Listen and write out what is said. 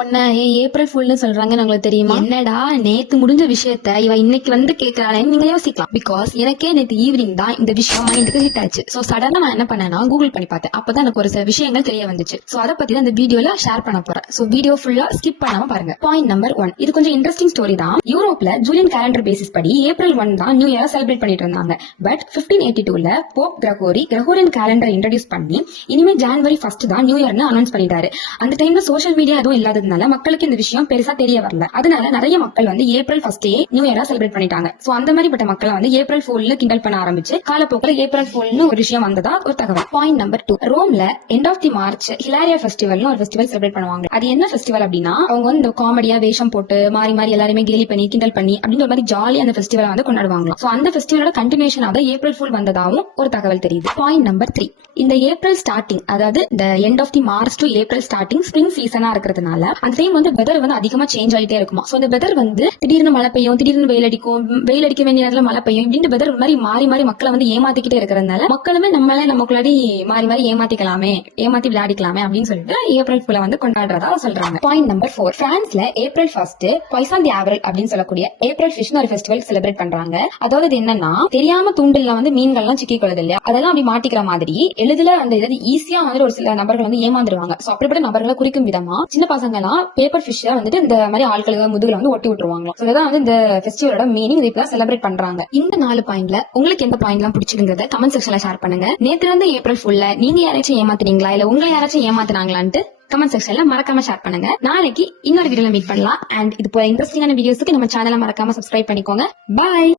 ஒன்ன ஏப்ரல் ஃபுல்னு சொல்றாங்கன்னு உங்களுக்கு தெரியுமா? என்னடா நேத்து முடிஞ்ச விஷயத்த இவ இன்னைக்கு வந்து கேக்குறாளேன்னு நீங்க யோசிக்கலாம். பிகாஸ் எனக்கே நேத்து ஈவினிங் தான் இந்த விஷயம் மைண்டுக்கு ஹிட் ஆச்சு. சோ சடனா நான் என்ன பண்ணேன்னா கூகுள் பண்ணி பார்த்தேன். அப்பதான் எனக்கு ஒரு சில விஷயங்கள் தெரிய வந்துச்சு. சோ அதை பத்தி தான் இந்த வீடியோல ஷேர் பண்ண போறேன். சோ வீடியோ ஃபுல்லா ஸ்கிப் பண்ணாம பாருங்க. பாயிண்ட் நம்பர் 1, இது கொஞ்சம் இன்ட்ரெஸ்டிங் ஸ்டோரி தான். யூரோப்ல ஜூலியன் கேலண்டர் பேசிஸ் படி ஏப்ரல் 1 தான் நியூ இயர் செலிப்ரேட் பண்ணிட்டு இருந்தாங்க. பட் 1582ல போப் கிரகோரியன் கேலண்டர் இன்ட்ரோடியூஸ் பண்ணி இனிமே ஜனவரி 1 தான் நியூ இயர்னு அனௌன்ஸ் பண்ணிட்டாரு. அந்த டைம்ல சோஷியல் மீடியா எதுவும் இல்லாததுனால மக்களுக்கு இந்த விஷயம் பெருசா தெரிய வரல. அதனால நிறைய மக்கள் வந்து ஏப்ரல் 1 நியூ இயரா செலிப்ரேட் பண்ணிட்டாங்க. சோ அந்த மாதிரிப்பட்ட மக்களை வந்து ஏப்ரல் ஃபுல்னு கிண்டல் பண்ண ஆரம்பிச்சு காலப்போக்கில் ஏப்ரல் ஃபுல்னு ஒரு விஷயம் வந்ததா ஒரு தகவல். பாயிண்ட் நம்பர் 2, ரோம்ல end of the March Hilaria ஃபெஸ்டிவல்னு ஒரு ஃபெஸ்டிவல் செலிப்ரேட் பண்ணுவாங்க. அது என்ன ஃபெஸ்டிவல் அப்படின்னா, அவங்க வந்து இந்த காமெடியா வேஷம் போட்டு மாறி மாறி எல்லாருமே கேலி பண்ணி கிண்டல் பண்ணி அப்படின்ற மாதிரி ஜாலியா அந்த ஃபெஸ்டிவலை வந்து கொண்டாடுவாங்க. சோ அந்த ஃபெஸ்டிவலோட கண்டினியூஷனாக ஏப்ரல் ஃபுல் வந்ததாகவும் ஒரு தகவல் தெரியுது. பாயிண்ட் நம்பர் 3, இந்த ஏப்ரல் ஸ்டார்டிங், அதாவது இந்த end of the March to April starting spring சீசனா இருக்கிறதுனால அந்த டைம் வந்து வெதர் வந்து அதிகமா சேஞ்ச் ஆயிட்டே இருக்குமா. சோ அந்த வெதர் வந்து திடீர்னு மழை பெய்யும், திடீர்னு வெயில் அடிக்கும், வெயில் அடிக்க வேண்டிய நேரத்துல மழை பெய்யும், இப்படின்னு வெதர் மாதிரி மாறி மாறி மக்களை வந்து ஏமாத்திக்கிட்டே இருக்கிறதுனால மக்களுமே நமக்குள்ளாடி மாறி மாறி ஏமாத்தி விளையாடிக்கலாமே அப்படின்னு சொல்லிட்டு ஏப்ரல் ஃபுல்ல வந்து கொண்டாடுறதா சொல்றாங்க. பாயிண்ட் நம்பர் 4, பிரான்ஸ்ல ஏப்ரல் 1 பாய்சான் தி ஆவரல் அப்படின்னு சொல்லக்கூடிய ஏப்ரல் ஃபிஷ்னு ஒரு ஃபெஸ்டிவல் செலிப்ரேட் பண்றாங்க. அதாவது இது என்னன்னா, தெரியாம தூண்டில்ல வந்து மீன்கள்லாம் சிக்கி கொள்ளுது இல்லையா, அதெல்லாம் அப்படி மாட்டிக்கிற மாதிரி எளிதில அந்த இதை ஈஸியா வந்து ஒரு சில நபர்கள் வந்து ஏமாந்துருவாங்க. சோ அப்படிப்பட்ட நபர்களை குறிக்கும் விதமா சின்ன பசங்க எல்லாம் பேப்பர் ஃபிஷ் வந்துட்டு இந்த மாதிரி ஆட்களுக்கு முதுகுல வந்து ஒட்டி விட்டுருவாங்க. இதுதான் வந்து இந்த ஃபெஸ்டிவலோட மீனிங். இப்ப செலிப்ரேட் பண்றாங்க. இந்த 4 பாயிண்ட்ல உங்களுக்கு எந்த பாயிண்ட் எல்லாம் பிடிச்சிருங்கிறத கமெண்ட் செக்ஷன்ல ஷேர் பண்ணுங்க. நேத்து வந்து ஏப்ரல் ஃபுல்ல நீங்க யாராச்சும் ஏமாத்துறீங்களா, இல்ல உங்களை யாராச்சும் ஏமாத்துனாங்களான்ட்டு கமெண்ட் செக்ஷன்ல மறக்காம ஷேர் பண்ணுங்க. நாளைக்கு இன்னொரு வீடியோல மீட் பண்ணலாம். அண்ட் இது போல இன்ட்ரெஸ்டிங்கான வீடியோஸ்க்கு நம்ம சேனலை மறக்காம சப்ஸ்கிரைப் பண்ணிக்கோங்க. பாய்.